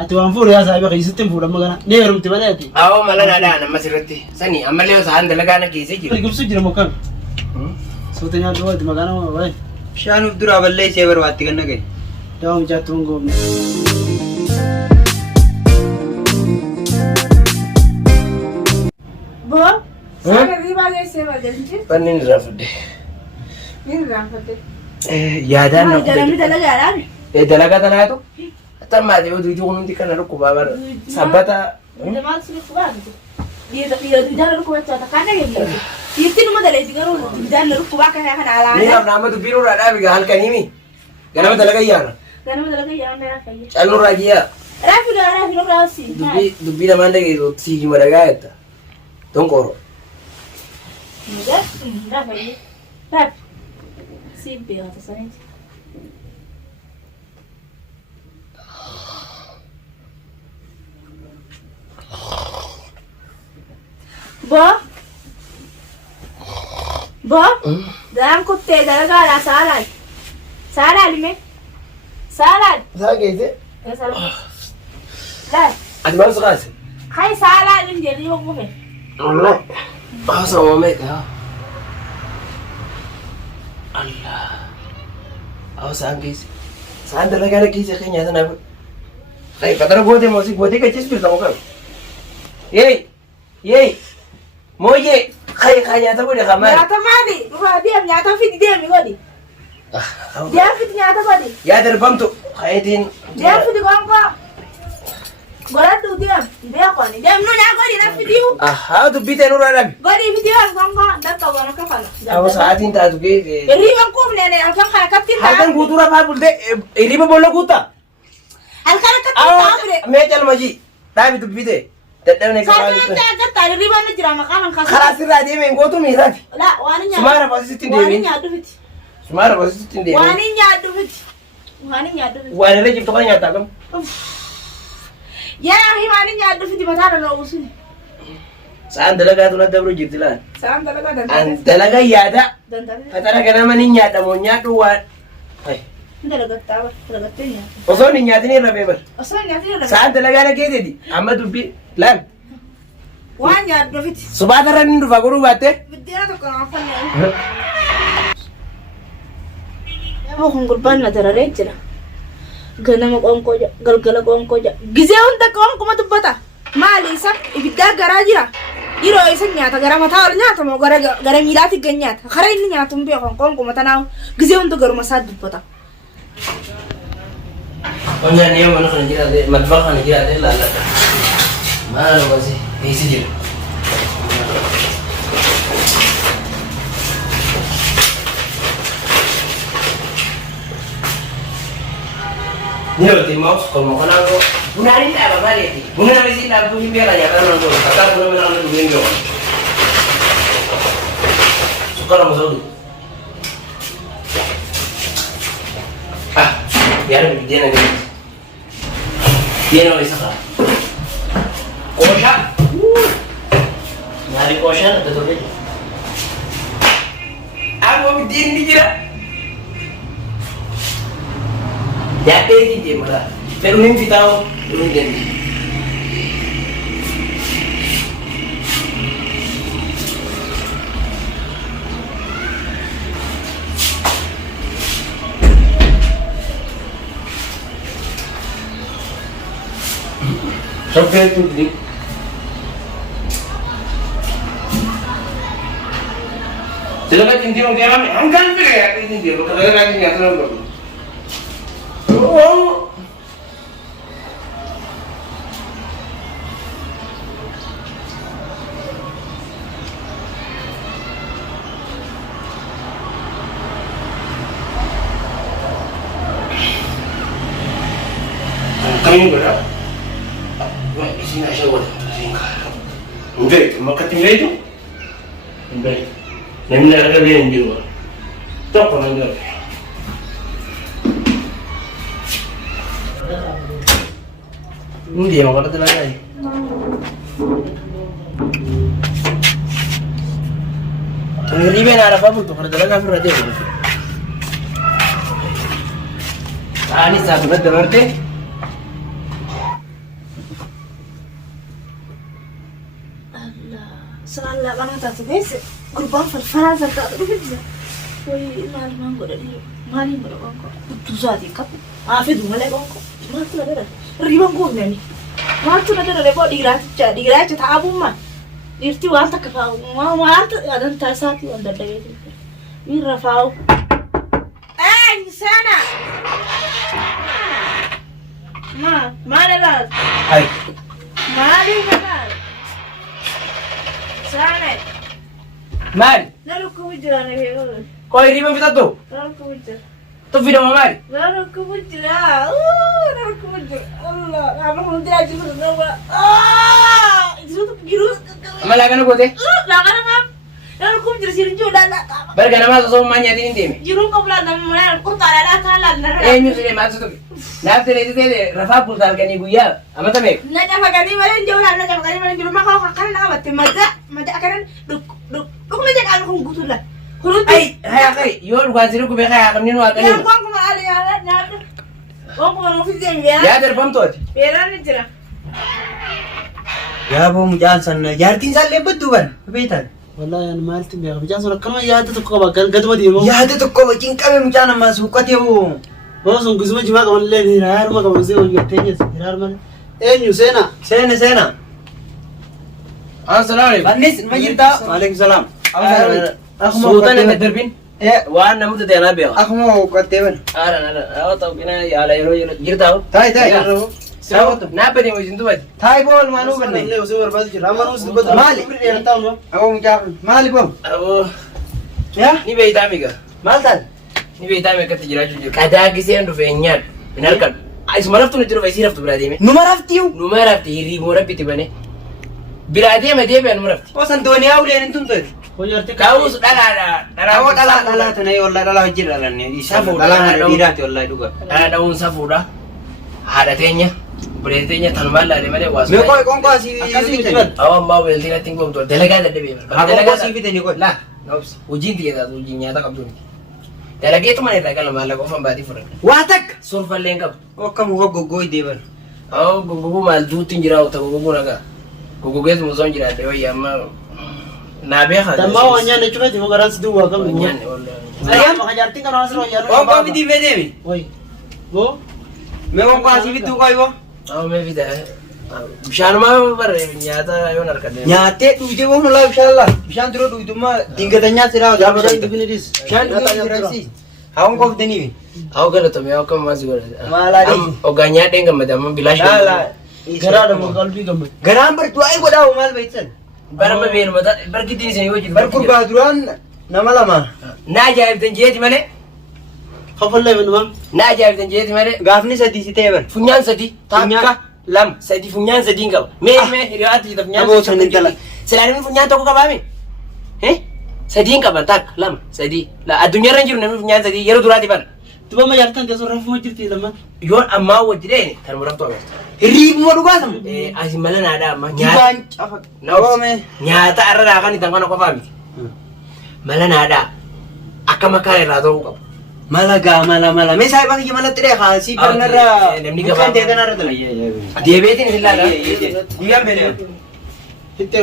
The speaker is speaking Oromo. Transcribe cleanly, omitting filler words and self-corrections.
Ati waan fuudhu yaa saahiba keessatti hin fuudhamu kana. Nee garumti malee ati. Awoo mala naadhaan amma sirriitti. Sani ammallee osoo dalagaa na keessa jiru. Gibsu jira mokkan. Soota nyaatu waati maqaan nama baay'ee. Bishaanuuf duraa ballee ishee barbaatti kan nagaye. Daawwan jaattu hin goofne. Boo? Sana riibaa geessee magalchi? Wanni inni raafadde. Inni raafadde. Yaadaan na Galamni dalagaadhaan? Dalagaa tanaatu? Tammaatee oduu ijoo hundi kana dhukkubaa bara. Sabbata. Maal si dhukkubaa? Bidaan dhukkubachuu takkaan dhageeffatu. Yittiin uma daleetti garuu bidaan dhukkubaa kana alaanaa. Ni nama dubbiin irraa dhaabi halkaniimi. Ganama dalagaa yaana. Ganama dalagaa yaana raafayya. Calnurraa kiyyaa. Raafii raasi. Dubbii namaan dhageessu siiji madagaa jetta. Tonkooro. Raafayya. Raafi. Si beekata saniiti. Bo? Dalam kuttee dalagaadhaa saalaal. Saalaal hime? Saalaal. Saa geesse? Laal. Ati maal suqaase? Kai saalaal hin jedhi yoo bufe. Wallahi. Haasa uumamee kaa. Allah. Haasaan geesse. Saan dalagaa geesse kan nyaata naaf. Kai fatara goote moosi goote kachiis birta mukaan. Yee. Mooyee. Kai nyaata godhe qamaan. Nyaata maali? Dhufaa deem nyaata fidi deemi godhi. Deem fidi nyaata godhi. Yaa darbamtu. Kayetiin. Deem fidi gongo. Godhadhu deem. Beekoni. Deem nu nyaa godhi na fidiyu. Ahaa dubbitee nurraa dhabi. Godhi fidiyoon gongo. Dakka bona kafala. Awo sa'aatiin taatu geesse. Hirriban kuufnene halkan kana katti taa'u. Halkan guutuu rafaa bultee hirriba boolla guutaa. Halkan katti taa'u. Mee calmaji. Dhaabi dubbitee. Dadhabne Saat nanti agartaa hirriban ni jira maqaan kan karaa sirraa deemeen gootu miidhaati. La waan nyaadhu. Sumaara baasisitti hin deemin. Waan nyaadhu fiti. Sumaara baasisitti hin deemin. Waan nyaadhu fiti. Waan nyaadhu fiti. Waan irra jirtu kan nyaataa qabu. Yaa himaan nyaadhu fiti mataa dhala uusini. Saan dalagaa tun adda biroo jirti laan. Saan dalagaa An danda'a. dalagaa yaada. Danda'a. Fatara ganama ni nyaadhamoo nyaadhu waan. Dalagataa bara. Dalagattee nyaata. Osoo hin nyaatin irra beebar. Osoo nyaatni dalagaa. Saan dalagaa na keeteeti. Amma dubbii laan. Waan nyaadhu fiti. Subaata irra ni dhufa godhuu baattee. Biddeena tokko nama fannoo. Nama kun gurbaan na dararee jira. Ganama qoonqoo jira. Galgala qoonqoo jira. Gizee hunda qoonquma dubbata. Maali isa? Ibiddaa garaa jira. Yeroo isa nyaata gara mataa ol nyaata moo gara miilaatti gan nyaata. Karaa inni nyaatu hin beekan qoonquma tanaa gizee hunda garuma isaa dubbata. Qonnaan yoo mana kana jiraate matbaa kana jiraate laallata. Maal gosi eessa jiru? Ni roti mouse como con algo. Una linda barbarie. Una vez la puse bien la ya no no. Acá no me la no bien yo. Sukar mo saudi. Biar dia nak. Dia nak isa. Kosha. Nyari kosha atau tu dia. Aku dia ni je lah. Dia pergi dia malah. Pero nem fitau, nem dia. Sampai tu ni. Silakan inti orang dia ni, angkat pergi ya inti dia. Kalau lagi ni atau apa? Oh. Kami berapa? Wah, di sini aja buat singkat. Enggak, makan tinggal itu. Enggak. Nanti ada dia yang jual. Tak pernah enggak. Ini dia makan telah lagi. Ini mana ada apa tu? Kalau telah kafir aja. Ani satu nak terus Allah, salah banget tuh guys. Gurbang farfaran farfaran itu bisa. Woi, mal manggo dari mali merokok. Itu saat ikap. Afi dulu lagi kok. Matu ada. Ribang gue nih. Matu ada repot di gereja tabu mah. Irti warta ke kau. Mau warta ada tasati ada daya itu. Ini Rafau. Di sana. Mana lah? Hai. Mari mana? Sana. Mari. Lalu kebijakan ini. Kau ini mau kita tuh? Lalu kebijakan. Tuh video mari. Lalu kebijakan. Lalu kebijakan. Allah, apa kamu tidak jelas nama? Itu tuh biru. Malah kan gue teh. Jangan ngap. Lalu kebijakan sini juga dah. Bergana masuk sama manya ini tim. Jurung kau belah nama aku tak ada kalah. Nyusul masuk tuh. Nah, itu teh Rafa putar kan ibu ya. Amat tapi. Nah, jangan kali mana jauh lah, jangan kali mana jauh. Maka kau kan nak apa? Mada akan duk. Kau macam kan kau gutur lah. Kurut. Hai kai, yo lu kasih aku beka kan ni nu akan. Ya, kau kemana ya? Nyata. Kau kau ofis yang ya? Ya terbang tuh. Peran ni cerah. Ya bu mujan sana. Jartin sal lebet tuh kan. Betul. والله انا ما قلت يا اخي بجاز كما يا هذا تكو قد ما دي مو Ya ada tuh kau cing kami mujan masuk kat ya bu. بس نقزم جماعه كمان الليل هنا ما كمان زي ولا تيجي هنا ما ايه نيوسينا Sena. Assalamualaikum. Panis majirta. Waalaikumsalam. Aku mau Sultan yang terbin. Wan namu tu tiada biar. Aku mau kat tewan. Ada. Aku tahu kena ya ala jir tahu. Tai. Tahu tu. Napa dia macam tu baca? Tai bol manu kan ni. اللي وسوي رباط جرا ما نوصل بدل مالي. انا تاون Aku mau cakap. Mali bom. Aku Ya? ni bayi tami ke? Maltan. Ni bayi tami kata jira jujur. Kada kisi yang tu fenyan. Benar kan? Ais malam tu ni tu bayi sirap tu berarti me. Nomor aftiu. Numar afti hiri murah piti bane. Berarti me dia numar afti. Oh santuani awli ni tuntut. هو يرتك Kau sudah ada. Aku dala tu na wala dala hijir dala ni. Safu, Dala dala ada dong. dirati wallahi duga. Ada daun safu dah. Ada tehnya. Berarti tehnya tanbal lah. Dia mana was. Me ko si Akasi Vita. Vita. Awam mau beli tinggal tinggal tu. Delegasi ada dia. Aku si Vita ni ko. Lah, ujian dia tu ujian nyata kapten. Delegasi tu mana tak kalau malah kau membati furuk. Watak. Surfa lengkap. Oh kamu ko gogoi dewan. Oh, gugu mal dutin jira utang gugu naga. Gugu guys muson jira dewa ya mal. Nabe ha. تمام انا نشوف دي مقران سدوا كم Nyan, wallah. ايام ما جارتين كانوا نصروا يا Oh ko Vita dewi. وي वो Me ko si Vita ko ibo. Oh, me vida. Bishan mah bar nyata ayo narkan. Nyate duje wo mulai insyaallah. Bishan duro du ma dingatanya sira يا da بدل bishan. تبني ديس Bishan du Aku ko Vita ni. Aku kalau tu me aku masih gol. Malah di. Oganya deng macam bilash. Dala. قرار من قلبي كم Garam bertua ai ko daw mal baitan. Barang berbeda mata berkiti ni sini wajib. Berkurba duran nama lama. Na jahit dan jahit mana? خفل لي من مام Na jahit dan jahit mana? Gafni sadi si teban. Funyan sadi. Funyan. Taka. Lam. Sadi funyan sadi engkau. Me riwayat kita funyan. Abo sanin tala. Selain funyan tu aku kabami. Sadi engkau tak. Lam. Sadi. La adunya ranjur nami funyan sadi. Yero durati ban. تبغى ما جارتين كسر رف ما جرتي لما Yon amma wajib deh. Kan orang tua. Ribu mo dugasam. Asimalan ada amma. Nyata. Diban. Nawa me. Nyata ada kan ditangkan aku paham. Malan ada. Aka makare rado ko. Malaga mala. Me sai bang gimana tere ha si pernara. Bukan dia tanara tu. Dia betin hilala. Dia beli. حتى